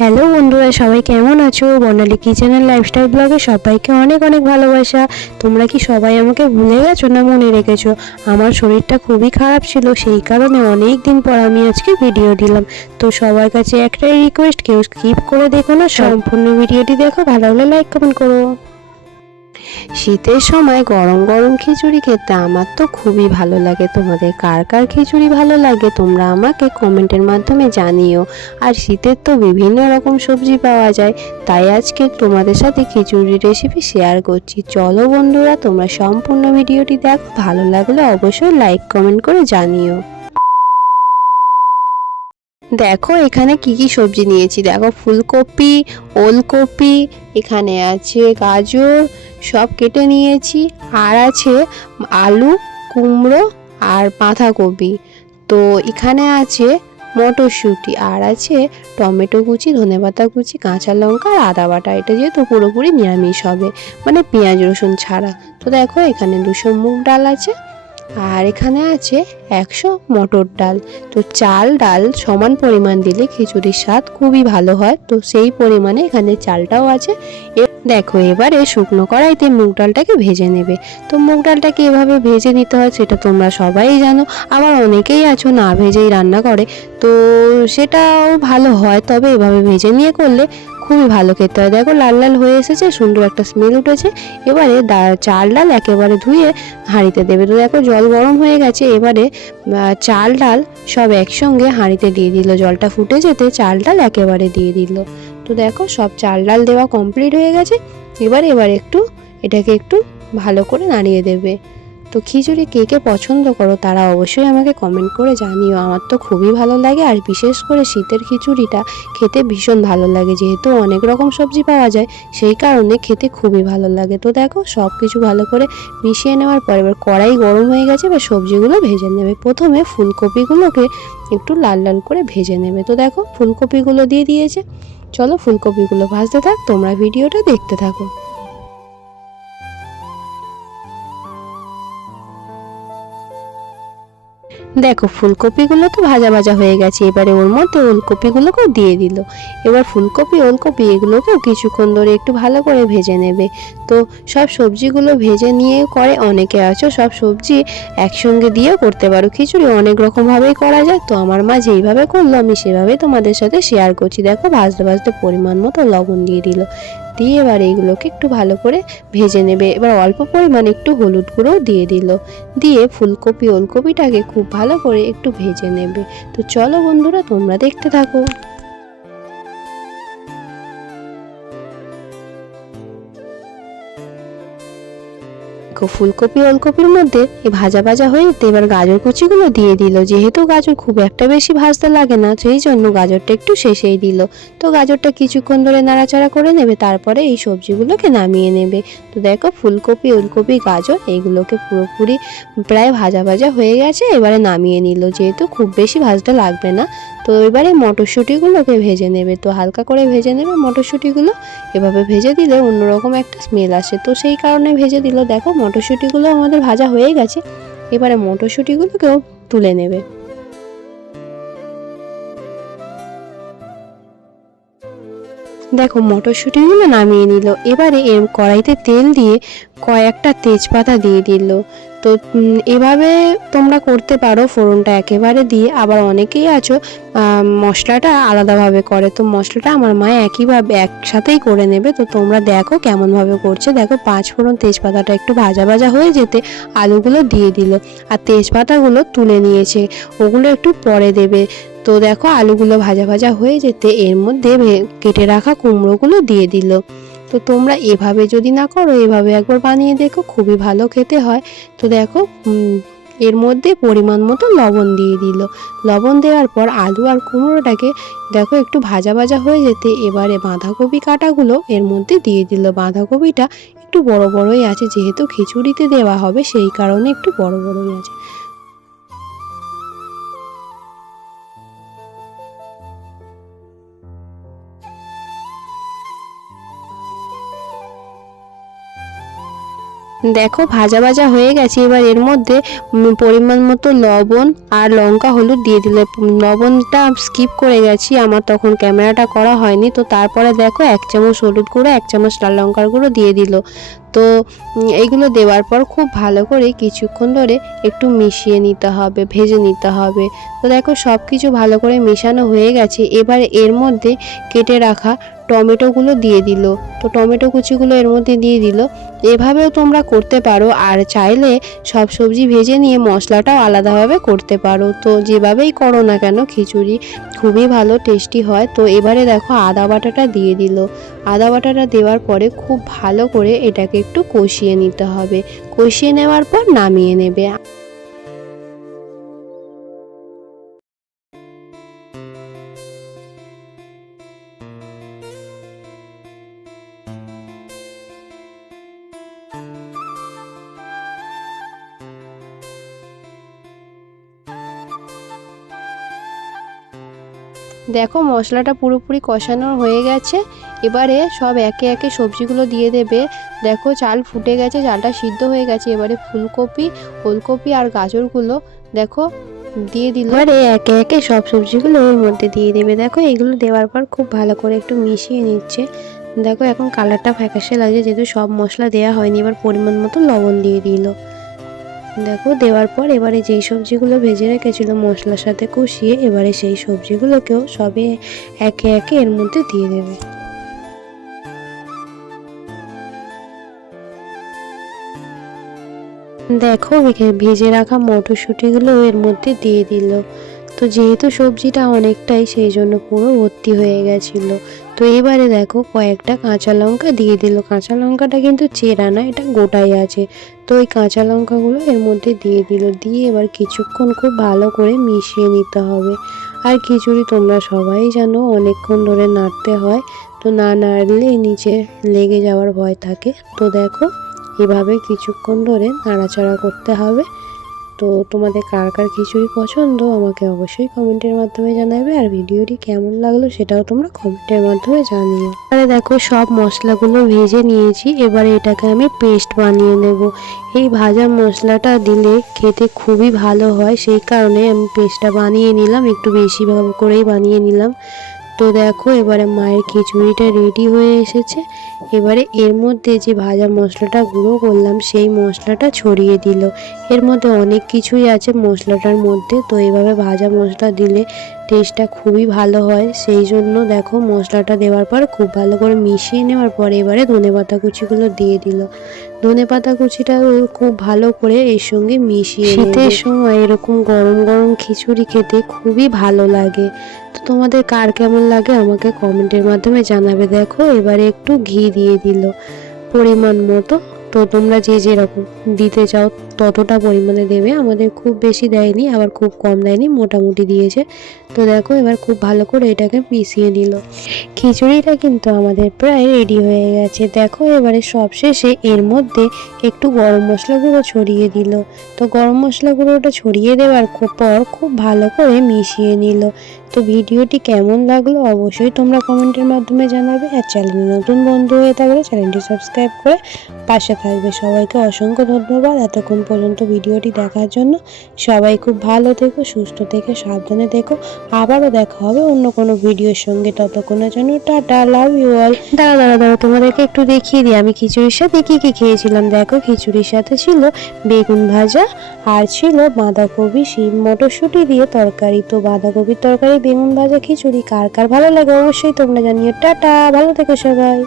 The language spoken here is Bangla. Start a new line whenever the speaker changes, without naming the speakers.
হ্যালো বন্ধুরা সবাই কেমন আছো? বর্ণালী কিচেনের লাইফস্টাইল ব্লগে সবাইকে অনেক অনেক ভালোবাসা। তোমরা কি সবাই আমাকে ভুলে গেছো না মনে রেখেছো? আমার শরীরটা খুবই খারাপ ছিল সেই কারণে অনেক দিন পর আমি আজকে ভিডিও দিলাম। তো সবার কাছে একটাই রিকোয়েস্ট কেউ স্কিপ করে দেখো না সম্পূর্ণ ভিডিওটি দেখো ভালো হলে লাইক কমেন্ট করো। শীতের সময় গরম গরম খিচুড়ি খেতে আমার তো খুবই ভালো লাগে। তোমাদের কার কার খিচুড়ি ভালো লাগে তোমরা আমাকে কমেন্টের মাধ্যমে জানিও। আর শীতের তো বিভিন্ন রকম সবজি পাওয়া যায়, তাই আজকে তোমাদের সাথে খিচুড়ি রেসিপি শেয়ার করছি। চলো বন্ধুরা, তোমরা সম্পূর্ণ ভিডিওটি দেখো, ভালো লাগলে অবশ্যই লাইক কমেন্ট করে জানিও। দেখো এখানে কি কি সবজি নিয়েছি। দেখো ফুলকপি, ওলকপি, এখানে আছে গাজর, সব কেটে নিয়েছি। আর আছে আলু, কুমড়ো আর বাঁধাকপি। তো এখানে আছে মটরশুঁটি, আর আছে টমেটো কুচি ধনেপাতা কুচি, কাঁচা লঙ্কা আর আদা বাটা। এটা যেহেতু পুরোপুরি নিরামিষ হবে মানে পেঁয়াজ, রসুন ছাড়া। তো দেখো এখানে দুশো মুগ ডাল আছে আর এখানে আছে একশো মটর ডাল। তো চাল, ডাল সমান পরিমাণ দিলে খিচুড়ির স্বাদ খুবই ভালো হয়। তো সেই পরিমাণে এখানে চালটাও আছে। দেখো, এবারে শুকনো কড়াইতে মুগ ডালটাকে ভেজে নেবে। তো মুগ ডালটাকে এভাবে ভেজে নিতে হয়, সেটা তোমরা সবাই জানো। আবার অনেকেই আছো না ভেজেই রান্না করে। তো সেটাও ভালো হয়, তবে এভাবে ভেজে নিয়ে করলে খুবই ভালো খেতে হয়। দেখো লাল লাল হয়ে এসেছে, সুন্দর একটা স্মেল উঠেছে। এবারে চাল ডাল একেবারে ধুয়ে হাঁড়িতে দেবে। তো দেখো জল গরম হয়ে গেছে, এবারে চাল ডাল সব একসঙ্গে হাঁড়িতে দিয়ে দিল। জলটা ফুটে যেতে চাল ডাল একেবারে দিয়ে দিল। তো দেখো সব চাল ডাল দেওয়া কমপ্লিট হয়ে গেছে। এবার এবার একটু, এটাকে একটু ভালো করে নাড়িয়ে দেবে। তো খিচুড়ি কে কে পছন্দ করো তারা অবশ্যই আমাকে কমেন্ট করে জানিও। আমার তো খুবই ভালো লাগে আর বিশেষ করে শীতের খিচুড়িটা খেতে ভীষণ ভালো লাগে। যেহেতু অনেক রকম সবজি পাওয়া যায়, সেই কারণে খেতে খুবই ভালো লাগে। তো দেখো সব কিছু ভালো করে মিশিয়ে নেওয়ার পর এবার কড়াই গরম হয়ে গেছে, এবার সবজিগুলো ভেজে নেবে। প্রথমে ফুলকপিগুলোকে একটু লাল লাল করে ভেজে নেবে। তো দেখো, ফুলকপিগুলো দিয়ে দিয়েছে। চলো ফুলকপিগুলো ভাজতে থাক, তোমরা ভিডিওটা দেখতে থাকো। দেখো, ফুলকপিগুলো তো ভাজা ভাজা হয়ে গেছে। এবারে ওর মধ্যে ওলকপিগুলোকেও দিয়ে দিল। এবার ফুলকপি, ওলকপি, এগুলোকেও কিছুক্ষণ ধরে একটু ভালো করে ভেজে নেবে। তো সব সবজিগুলো ভেজে নিয়ে করে অনেকে আছো, সব সবজি একসঙ্গে দিয়েও করতে পারো। খিচুড়ি অনেক রকমভাবেই করা যায়। তো আমার মা যেইভাবে করল, আমি সেভাবেই তোমাদের সাথে শেয়ার করছি। দেখো, ভাজতে ভাজতে পরিমাণ মতো লবণ দিয়ে দিল। দিয়ে এবার এইগুলোকে একটু ভালো করে ভেজে নেবে। এবার অল্প পরিমাণে একটু হলুদ গুঁড়ো দিয়ে দিল। দিয়ে ফুলকপি, ওলকপিটাকে খুব ভালো করে একটু ভেজে নেবে। তো চলো বন্ধুরা, তোমরা দেখতে থাকো। দেখো, ফুলকপি, ওলকপির মধ্যে ভাজা ভাজা হয়ে এবার গাজর কুচিগুলো দিয়ে দিল। যেহেতু গাজর খুব একটা বেশি ভাজতে লাগে না, সেই জন্য গাজরটা একটু শেষেই দিল। তো গাজরটা কিছুক্ষণ ধরে নাড়াচাড়া করে নেবে, তারপরে এই সবজিগুলোকে নামিয়ে নেবে। তো দেখো, ফুলকপি, ওলকপি, গাজর, এইগুলোকে পুরোপুরি প্রায় ভাজা ভাজা হয়ে গেছে, এবারে নামিয়ে নিল। যেহেতু খুব বেশি ভাজতে লাগবে না তো এবারে মটরশুঁটিগুলোকে ভেজে নেবে। তো হালকা করে ভেজে নেবে মটরশুঁটিগুলো। এভাবে ভেজে দিলে অন্যরকম একটা স্মেল আসে। তো সেই কারণে ভেজে দিল। দেখো মটরশুঁটিগুলো আমাদের ভাজা হয়ে গেছে। এবারে মটরশুঁটিগুলোকেও তুলে নেবে। দেখো মটরশুঁটিগুলো নামিয়ে নিল। এবারে এর কড়াইতে তেল দিয়ে কয়েকটা তেজপাতা দিয়ে দিল। তো এভাবে তোমরা করতে পারো ফোড়নটা একেবারে দিয়ে। আবার অনেকেই আছো মশলাটা আলাদাভাবে করে। তো মশলাটা আমার মা একইভাবে, একসাথেই করে নেবে। তো তোমরা দেখো কেমনভাবে করছে। দেখো পাঁচ ফোড়ন তেজপাতাটা একটু ভাজা ভাজা হয়ে যেতে আলুগুলো দিয়ে দিল। আর তেজপাতাগুলো তুলে নিয়েছে। ওগুলো একটু পরে দেবে। তো দেখো আলুগুলো ভাজা ভাজা হয়ে যেতে এর মধ্যে কেটে রাখা কুমড়োগুলো দিয়ে দিল। তো তোমরা এভাবে যদি না করো, এভাবে একবার বানিয়ে দেখো, খুবই ভালো খেতে হয়। তো দেখো এর মধ্যে পরিমাণ মতো লবণ দিয়ে দিল। লবণ দেওয়ার পর আলু আর কুমড়োটাকে দেখো একটু ভাজা ভাজা হয়ে যেতে এবারে বাঁধাকপি কাটাগুলো এর মধ্যে দিয়ে দিল। বাঁধাকপিটা একটু বড় বড়ই আছে, যেহেতু খিচুড়িতে দেওয়া হবে, সেই কারণে একটু বড় বড়ই আছে। দেখো ভাজা ভাজা হয়ে গেছে। এবার এর মধ্যে পরিমাণ মতো লবণ আর লঙ্কা হলুদ দিয়ে দিলে। লবণটা স্কিপ করে গেছি আমার তখন ক্যামেরাটা করা হয়নি। তো তারপরে দেখো এক চামচ হলুদ গুঁড়ো এক চামচ লাল লঙ্কার গুঁড়ো দিয়ে দিল। তো উম, এইগুলো দেওয়ার পর খুব ভালো করে কিছুক্ষণ ধরে একটু মিশিয়ে নিতে হবে ভেজে নিতে হবে। তো দেখো সব কিছু ভালো করে মেশানো হয়ে গেছে। এবার এর মধ্যে কেটে রাখা টমেটোগুলো দিয়ে দিল। তো টমেটো কুচিগুলো এর মধ্যে দিয়ে দিল। এভাবেও তোমরা করতে পারো। আর চাইলে সব সবজি ভেজে নিয়ে মশলাটাও আলাদাভাবে করতে পারো। তো যেভাবেই করো না কেন, খিচুড়ি খুবই ভালো, টেস্টি হয়। তো এবারে দেখো আদা বাটাটা দিয়ে দিল। আদা বাটাটা দেওয়ার পরে খুব ভালো করে এটাকে একটু কষিয়ে নিতে হবে। কষিয়ে নেওয়ার পর নামিয়ে নেবে। দেখো, মশলাটা পুরোপুরি কষানো হয়ে গেছে। এবারে সব একে একে সবজিগুলো দিয়ে দেবে। দেখো, চাল ফুটে গেছে, চালটা সিদ্ধ হয়ে গেছে। এবারে ফুলকপি, ওলকপি আর গাজরগুলো দেখো, দিয়ে দিল। এবারে একে একে সব সবজিগুলো ওর মধ্যে দিয়ে দেবে। দেখো, এগুলো দেওয়ার পর খুব ভালো করে একটু মিশিয়ে নিচ্ছে। দেখো, এখন কালারটা ফ্যাকাশে লাগছে, যেহেতু সব মশলা দেওয়া হয়নি, এবার পরিমাণ মতো লবণ দিয়ে দিল। দেখো, দেওয়ার পর এবারে যেই সবজিগুলো ভেজে রেখেছিল মশলার সাথে কষিয়ে, এবারে সেই সবজিগুলোকেও সবে একে একে এর মধ্যে দিয়ে দেবে। দেখো ভেজে রাখা মটরশুঁটিগুলো এর মধ্যে দিয়ে দিল। তো যেহেতু সবজিটা অনেকটাই, সেই জন্য পুরো ভর্তি হয়ে গেছিল। তো এবারে দেখো কয়েকটা কাঁচা লঙ্কা দিয়ে দিল। কাঁচা লঙ্কাটা কিন্তু চেরা না, এটা গোটাই আছে। তো ওই কাঁচা লঙ্কাগুলো এর মধ্যে দিয়ে দিল। দিয়ে এবার কিছুক্ষণ খুব ভালো করে মিশিয়ে নিতে হবে। আর খিচুড়ি তোমরা সবাই জানো, অনেকক্ষণ ধরে নাড়তে হয়। তো না নাড়লে নিচে লেগে যাওয়ার ভয় থাকে। তো দেখো এভাবে কিছুক্ষণ ধরে নাড়াচাড়া করতে হবে। তো তোমাদের কার কার খিচুড়ি পছন্দ, আমাকে অবশ্যই কমেন্টের মাধ্যমে জানাবে। আর ভিডিওটি কেমন লাগল সেটাও তোমরা কমেন্টের মাধ্যমে জানিও। এবারে দেখো, সব মশলাগুলো ভেজে নিয়েছি। এবারে এটাকে আমি পেস্ট বানিয়ে নেব। এই ভাজা মশলাটা দিলে খেতে খুবই ভালো হয়। সেই কারণে আমি পেস্টটা বানিয়ে নিলাম। একটু বেশি করেই বানিয়ে নিলাম। তো দেখো, এবারে মায়ের খিচুড়িটা রেডি হয়ে এসেছে। এবারে এর মধ্যে যে ভাজা মশলাটা গুঁড়ো করলাম, সেই মশলাটা ছড়িয়ে দিল। এর মধ্যে অনেক কিছুই আছে মশলাটার মধ্যে, তো এইভাবে ভাজা মশলা দিলে টেস্টটা খুবই ভালো হয়। সেই জন্য দেখো মশলাটা দেওয়ার পর খুব ভালো করে মিশিয়ে নেওয়ার পর এবারে ধনে পাতা কুচিগুলো দিয়ে দিল। ধনে পাতা কুচিটা খুব ভালো করে এর সঙ্গে মিশিয়ে শীতের সময় এরকম গরম গরম খিচুড়ি খেতে খুবই ভালো লাগে। তো তোমাদের কার কেমন লাগে আমাকে কমেন্টের মাধ্যমে জানাবে। দেখো এবারে একটু ঘি দিয়ে দিল পরিমাণ মতো। তো তোমরা যে যেরকম দিতে চাও ততটা পরিমাণে দেবে, আমাদের খুব বেশি দেয়নি, আবার খুব কম দেয়নি, মোটামুটি দিয়েছে। তো দেখো এবার খুব ভালো করে এটাকে মিশিয়ে নিল। খিচুড়িটা কিন্তু আমাদের প্রায় রেডি হয়ে গেছে। দেখো এবারে সবশেষে এর মধ্যে একটু গরম মশলা গুঁড়ো ছড়িয়ে দিল। তো গরম মশলা গুঁড়োটা ছড়িয়ে দেওয়ার পর খুব ভালো করে মিশিয়ে নিল। তো ভিডিওটি কেমন লাগল অবশ্যই তোমরা কমেন্টের মাধ্যমে জানাবে। আর চ্যানেলে নতুন বন্ধু হয়ে থাকলে চ্যানেলটি সাবস্ক্রাইব করে পাশে থাকবে। সবাইকে অসংখ্য ধন্যবাদ। এতক্ষণ পর্যন্ত ভিডিওটি দেখার জন্য সবাই খুব ভালো থেকো, সুস্থ থেকে, সাবধানে থেকো। আবারও দেখা হবে অন্য কোনো ভিডিওর সঙ্গে। ততক্ষণের জন্য টাটা লাভ ইউ অল দাঁড়া দাঁড়া দাঁড়া তোমাদেরকে একটু দেখিয়ে দিই। আমি খিচুড়ির সাথে কী কী খেয়েছিলাম? দেখো, খিচুড়ির সাথে ছিল বেগুন ভাজা আর ছিল বাঁধাকপি, শিম, মটরশুঁটি দিয়ে তরকারি। তো বাঁধাকপির তরকারি, বেগুন ভাজা, খিচুড়ি কার কার ভালো লাগে অবশ্যই তোমরা জানিও। টাটা, ভালো থেকো সবাই।